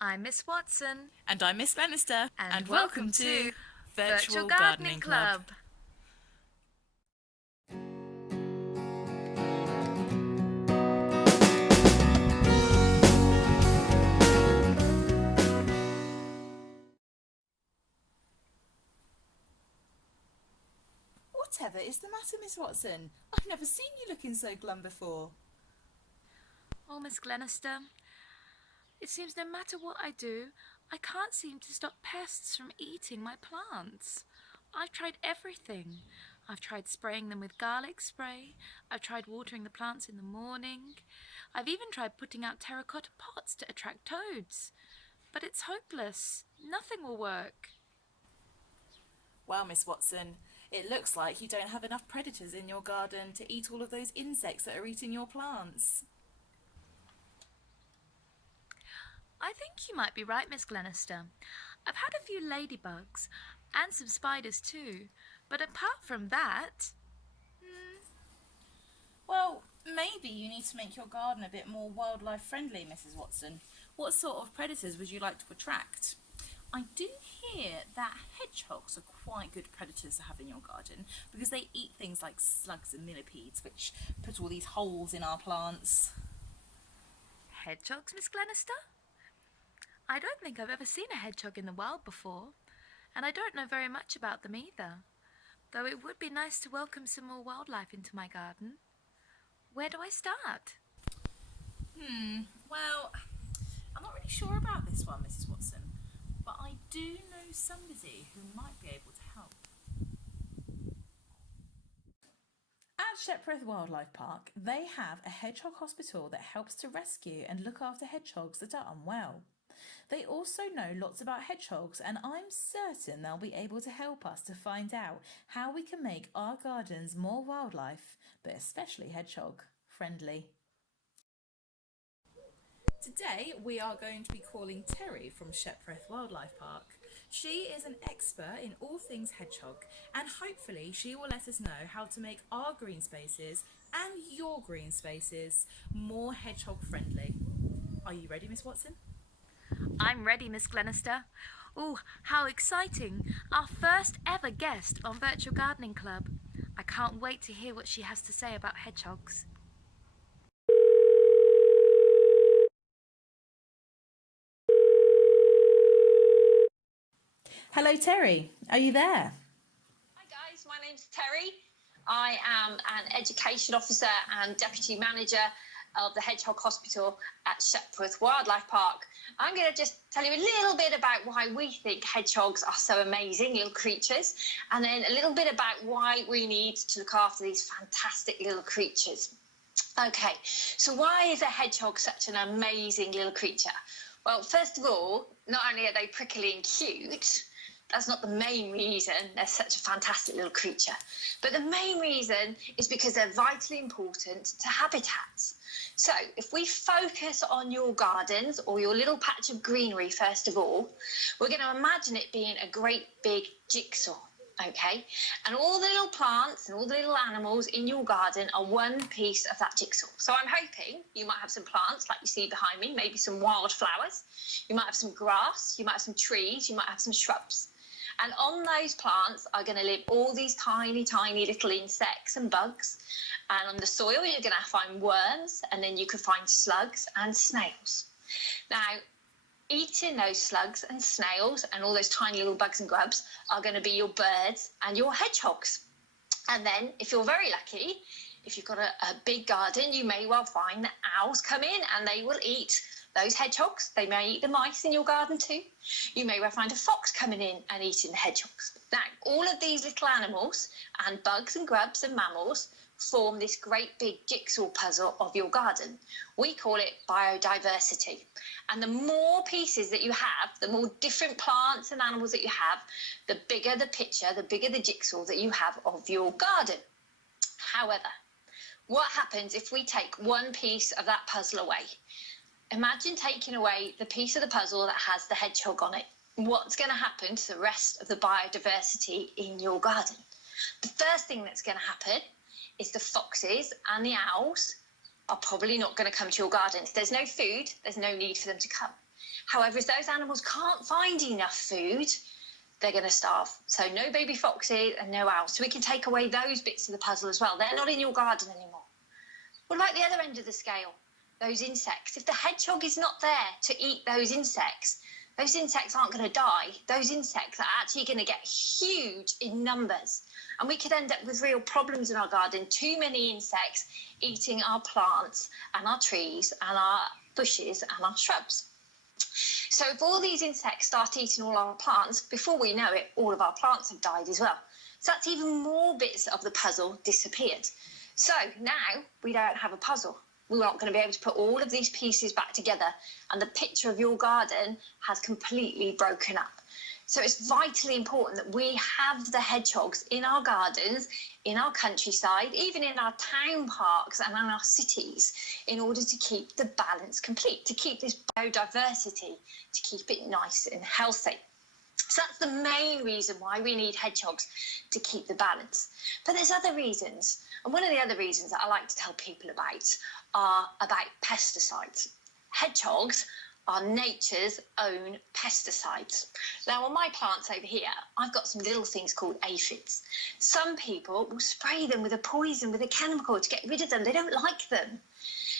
I'm Miss Watson. And I'm Miss Lannister. And welcome to Virtual Gardening Club. Whatever is the matter, Miss Watson? I've never seen you looking so glum before. Oh, Miss Glenister, it seems no matter what I do, I can't seem to stop pests from eating my plants. I've tried everything. I've tried spraying them with garlic spray. I've tried watering the plants in the morning. I've even tried putting out terracotta pots to attract toads. But it's hopeless. Nothing will work. Well, Miss Watson, it looks like you don't have enough predators in your garden to eat all of those insects that are eating your plants. I think you might be right, Miss Glenister. I've had a few ladybugs and some spiders too, but apart from that... Well, maybe you need to make your garden a bit more wildlife friendly, Mrs. Watson. What sort of predators would you like to attract? I do hear that hedgehogs are quite good predators to have in your garden because they eat things like slugs and millipedes, which put all these holes in our plants. Hedgehogs, Miss Glenister? I don't think I've ever seen a hedgehog in the wild before, and I don't know very much about them either, though it would be nice to welcome some more wildlife into my garden. Where do I start? Well, I'm not really sure about this one, Mrs. Watson, but I do know somebody who might be able to help. At Shepreth Wildlife Park, they have a hedgehog hospital that helps to rescue and look after hedgehogs that are unwell. They also know lots about hedgehogs, and I'm certain they'll be able to help us to find out how we can make our gardens more wildlife, but especially hedgehog friendly. Today we are going to be calling Terry from Shepreth Wildlife Park. She is an expert in all things hedgehog, and hopefully she will let us know how to make our green spaces and your green spaces more hedgehog friendly. Are you ready, Miss Watson? I'm ready, Miss Glenister. Oh, how exciting! Our first ever guest on Virtual Gardening Club. I can't wait to hear what she has to say about hedgehogs. Hello, Terry. Are you there? Hi guys, my name's Terry. I am an education officer and deputy manager of the Hedgehog Hospital at Shepreth Wildlife Park. I'm going to just tell you a little bit about why we think hedgehogs are so amazing little creatures, and then a little bit about why we need to look after these fantastic little creatures. Okay, so why is a hedgehog such an amazing little creature? Well, first of all, not only are they prickly and cute, that's not the main reason they're such a fantastic little creature. But the main reason is because they're vitally important to habitats. So if we focus on your gardens or your little patch of greenery, first of all, we're going to imagine it being a great big jigsaw. Okay, and all the little plants and all the little animals in your garden are one piece of that jigsaw. So I'm hoping you might have some plants like you see behind me, maybe some wildflowers. You might have some grass, you might have some trees, you might have some shrubs. And on those plants are going to live all these tiny, tiny little insects and bugs. And on the soil, you're going to find worms, and then you can find slugs and snails. Now, eating those slugs and snails and all those tiny little bugs and grubs are going to be your birds and your hedgehogs. And then, if you're very lucky, if you've got a big garden, you may well find that owls come in and they will eat those hedgehogs. They may eat the mice in your garden too. You may well find a fox coming in and eating the hedgehogs. Now, all of these little animals and bugs and grubs and mammals form this great big jigsaw puzzle of your garden. We call it biodiversity. And the more pieces that you have, the more different plants and animals that you have, the bigger the picture, the bigger the jigsaw that you have of your garden. However, what happens if we take one piece of that puzzle away? Imagine taking away the piece of the puzzle that has the hedgehog on it. What's going to happen to the rest of the biodiversity in your garden? The first thing that's going to happen is the foxes and the owls are probably not going to come to your garden. If there's no food, there's no need for them to come. However, if those animals can't find enough food, they're going to starve. So no baby foxes and no owls. So we can take away those bits of the puzzle as well. They're not in your garden anymore. What about the other end of the scale? Those insects. If the hedgehog is not there to eat those insects aren't going to die. Those insects are actually going to get huge in numbers. And we could end up with real problems in our garden. Too many insects eating our plants and our trees and our bushes and our shrubs. So if all these insects start eating all our plants, before we know it, all of our plants have died as well. So that's even more bits of the puzzle disappeared. So now we don't have a puzzle. We're not going to be able to put all of these pieces back together, and the picture of your garden has completely broken up. So it's vitally important that we have the hedgehogs in our gardens, in our countryside, even in our town parks and in our cities, in order to keep the balance complete, to keep this biodiversity, to keep it nice and healthy. So that's the main reason why we need hedgehogs, to keep the balance. But there's other reasons. And one of the other reasons that I like to tell people about are about pesticides. Hedgehogs are nature's own pesticides. Now, on my plants over here, I've got some little things called aphids. Some people will spray them with a poison, with a chemical to get rid of them. They don't like them.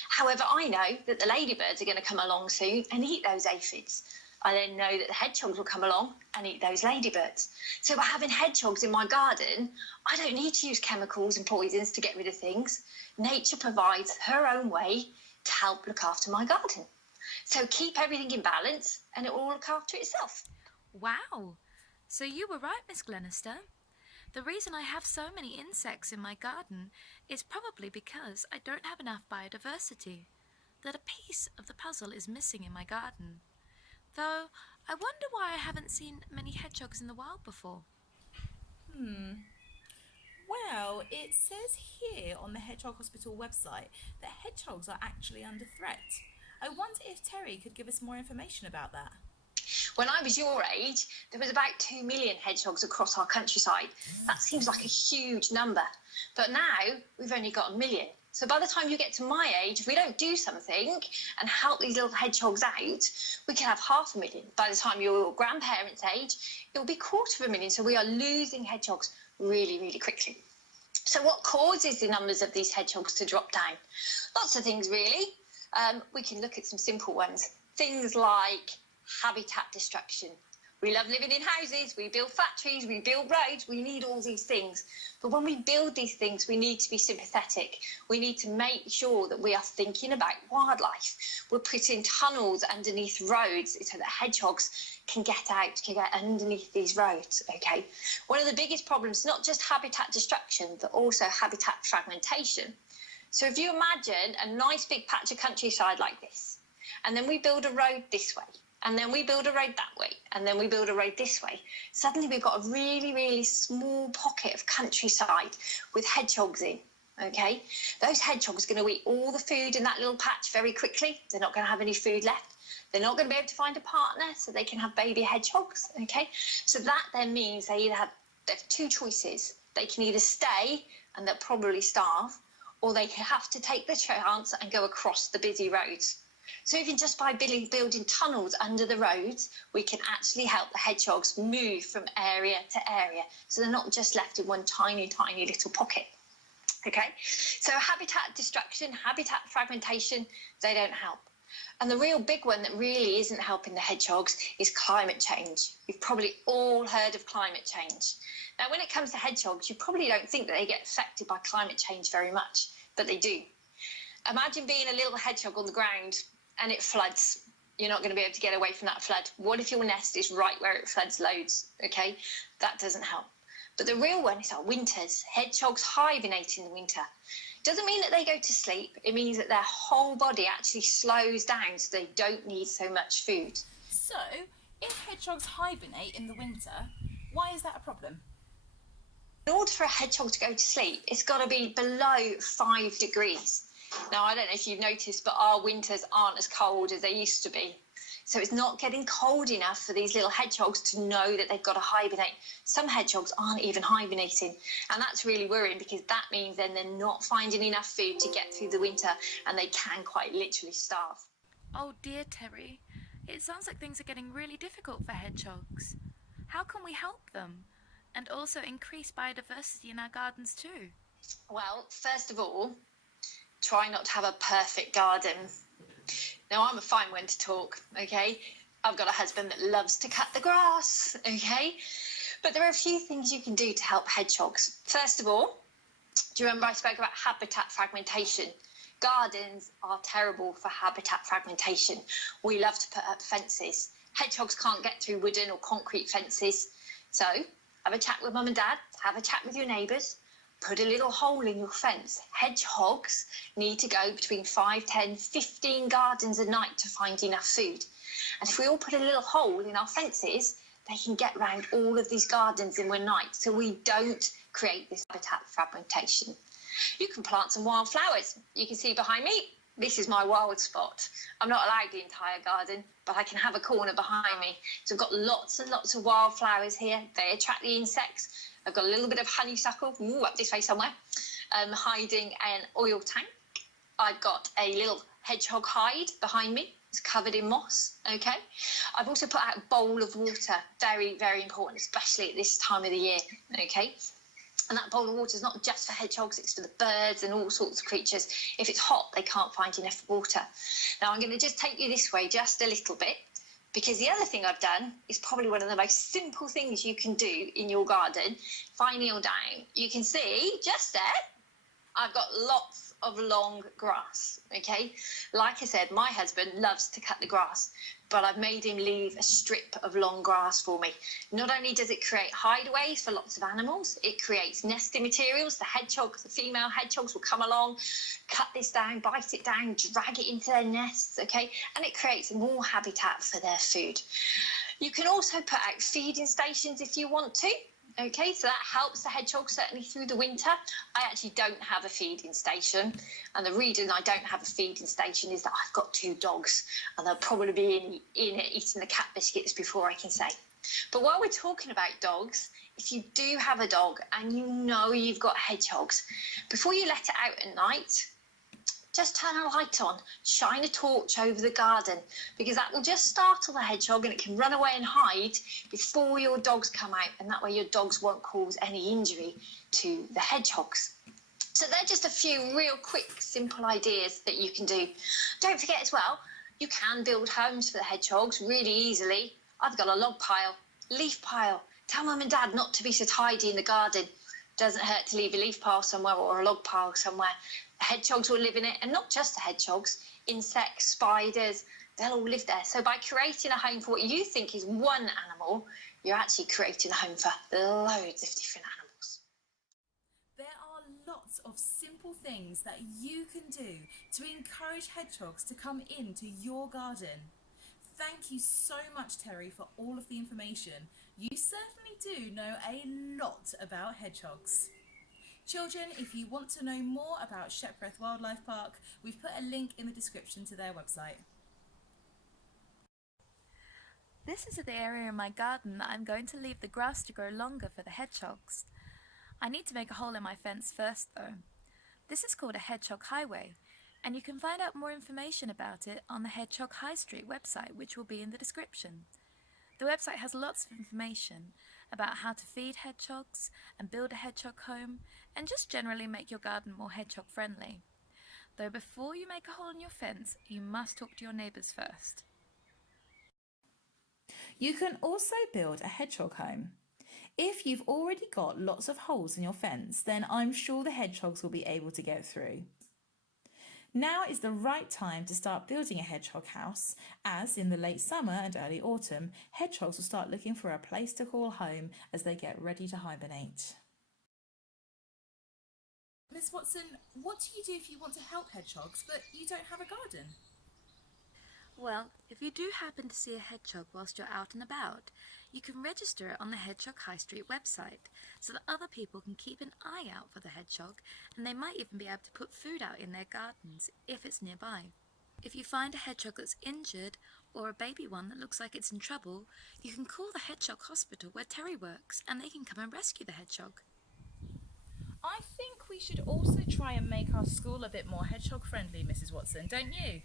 However, I know that the ladybirds are going to come along soon and eat those aphids. I then know that the hedgehogs will come along and eat those ladybirds. So by having hedgehogs in my garden, I don't need to use chemicals and poisons to get rid of things. Nature provides her own way to help look after my garden. So keep everything in balance and it will all look after itself. Wow! So you were right, Miss Glenister. The reason I have so many insects in my garden is probably because I don't have enough biodiversity, that a piece of the puzzle is missing in my garden. Though, I wonder why I haven't seen many hedgehogs in the wild before. Well, it says here on the Hedgehog Hospital website that hedgehogs are actually under threat. I wonder if Terry could give us more information about that. When I was your age, there was about 2 million hedgehogs across our countryside. That seems like a huge number. But now we've only got 1 million. So by the time you get to my age, if we don't do something and help these little hedgehogs out, we can have 500,000. By the time you're your grandparents' age, it will be 250,000. So we are losing hedgehogs really, really quickly. So what causes the numbers of these hedgehogs to drop down? Lots of things, really. We can look at some simple ones. Things like habitat destruction. We love living in houses, we build factories, we build roads, we need all these things. But when we build these things, we need to be sympathetic. We need to make sure that we are thinking about wildlife. We're putting tunnels underneath roads so that hedgehogs can get out, can get underneath these roads, okay? One of the biggest problems is not just habitat destruction, but also habitat fragmentation. So if you imagine a nice big patch of countryside like this, and then we build a road this way, and then we build a road that way, and then we build a road this way. Suddenly we've got a really, really small pocket of countryside with hedgehogs in, okay? Those hedgehogs are going to eat all the food in that little patch very quickly. They're not going to have any food left. They're not going to be able to find a partner so they can have baby hedgehogs, okay? So that then means they have two choices. They can either stay and they'll probably starve, or they have to take the chance and go across the busy roads. So even just by building tunnels under the roads, we can actually help the hedgehogs move from area to area. So they're not just left in one tiny, tiny little pocket. Okay, so habitat destruction, habitat fragmentation, they don't help. And the real big one that really isn't helping the hedgehogs is climate change. You've probably all heard of climate change. Now, when it comes to hedgehogs, you probably don't think that they get affected by climate change very much, but they do. Imagine being a little hedgehog on the ground and it floods. You're not going to be able to get away from that flood. What if your nest is right where it floods loads? Okay, that doesn't help. But the real one is our winters. Hedgehogs hibernate in the winter. Doesn't mean that they go to sleep. It means that their whole body actually slows down so they don't need so much food. So, if hedgehogs hibernate in the winter, why is that a problem? In order for a hedgehog to go to sleep, it's got to be below 5 degrees. Now, I don't know if you've noticed, but our winters aren't as cold as they used to be. So it's not getting cold enough for these little hedgehogs to know that they've got to hibernate. Some hedgehogs aren't even hibernating, and that's really worrying because that means then they're not finding enough food to get through the winter and they can quite literally starve. Oh dear, Terry. It sounds like things are getting really difficult for hedgehogs. How can we help them? And also increase biodiversity in our gardens too? Well, first of all, try not to have a perfect garden. Now, I'm a fine one to talk, okay? I've got a husband that loves to cut the grass, okay? But there are a few things you can do to help hedgehogs. First of all, do you remember I spoke about habitat fragmentation? Gardens are terrible for habitat fragmentation. We love to put up fences. Hedgehogs can't get through wooden or concrete fences. So have a chat with mum and dad, have a chat with your neighbours, put a little hole in your fence. Hedgehogs need to go between 5, 10, 15 gardens a night to find enough food. And if we all put a little hole in our fences, they can get around all of these gardens in one night, so we don't create this habitat fragmentation. You can plant some wildflowers. You can see behind me, this is my wild spot. I'm not allowed the entire garden, but I can have a corner behind me. So I've got lots and lots of wildflowers here. They attract the insects. I've got a little bit of honeysuckle, up this way somewhere, hiding an oil tank. I've got a little hedgehog hide behind me. It's covered in moss, okay? I've also put out a bowl of water, very, very important, especially at this time of the year, okay? And that bowl of water is not just for hedgehogs, it's for the birds and all sorts of creatures. If it's hot, they can't find enough water. Now, I'm going to just take you this way just a little bit, because the other thing I've done is probably one of the most simple things you can do in your garden. If I kneel down, you can see just there, I've got lots of long grass, okay? Like I said, my husband loves to cut the grass, but I've made him leave a strip of long grass for me. Not only does it create hideaways for lots of animals, it creates nesting materials. The hedgehogs, the female hedgehogs will come along, cut this down, bite it down, drag it into their nests, okay? And it creates more habitat for their food. You can also put out feeding stations if you want to. Okay, so that helps the hedgehog certainly through the winter. I actually don't have a feeding station, and the reason I don't have a feeding station is that I've got 2 dogs, and they'll probably be in it eating the cat biscuits before I can say. But while we're talking about dogs, if you do have a dog and you know you've got hedgehogs, before you let it out at night, just turn a light on, shine a torch over the garden, because that will just startle the hedgehog and it can run away and hide before your dogs come out, and that way your dogs won't cause any injury to the hedgehogs. So they're just a few real quick, simple ideas that you can do. Don't forget as well, you can build homes for the hedgehogs really easily. I've got a log pile, leaf pile. Tell mum and dad not to be so tidy in the garden. Doesn't hurt to leave a leaf pile somewhere or a log pile somewhere. Hedgehogs will live in it, and not just the hedgehogs, insects, spiders, they'll all live there. So by creating a home for what you think is one animal, you're actually creating a home for loads of different animals. There are lots of simple things that you can do to encourage hedgehogs to come into your garden. Thank you so much, Terry, for all of the information. You certainly do know a lot about hedgehogs. Children, if you want to know more about Shepreth Wildlife Park, we've put a link in the description to their website. This is the area in my garden that I'm going to leave the grass to grow longer for the hedgehogs. I need to make a hole in my fence first though. This is called a hedgehog highway, and you can find out more information about it on the Hedgehog High Street website, which will be in the description. The website has lots of information about how to feed hedgehogs and build a hedgehog home, and just generally make your garden more hedgehog friendly. Though before you make a hole in your fence, you must talk to your neighbours first. You can also build a hedgehog home. If you've already got lots of holes in your fence, then I'm sure the hedgehogs will be able to get through. Now is the right time to start building a hedgehog house, as in the late summer and early autumn, hedgehogs will start looking for a place to call home as they get ready to hibernate. Miss Watson, what do you do if you want to help hedgehogs but you don't have a garden? Well, if you do happen to see a hedgehog whilst you're out and about, you can register it on the Hedgehog High Street website so that other people can keep an eye out for the hedgehog, and they might even be able to put food out in their gardens if it's nearby. If you find a hedgehog that's injured or a baby one that looks like it's in trouble, you can call the hedgehog hospital where Terry works and they can come and rescue the hedgehog. I think we should also try and make our school a bit more hedgehog friendly, Mrs. Watson, don't you?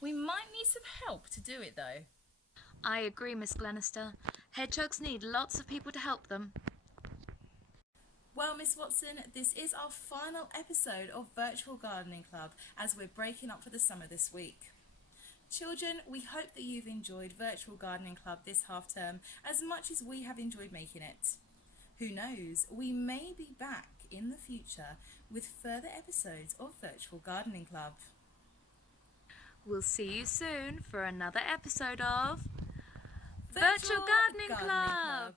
We might need some help to do it though. I agree, Miss Glenister. Hedgehogs need lots of people to help them. Well, Miss Watson, this is our final episode of Virtual Gardening Club as we're breaking up for the summer this week. Children, we hope that you've enjoyed Virtual Gardening Club this half term as much as we have enjoyed making it. Who knows, we may be back in the future with further episodes of Virtual Gardening Club. We'll see you soon for another episode of Virtual Gardening Club.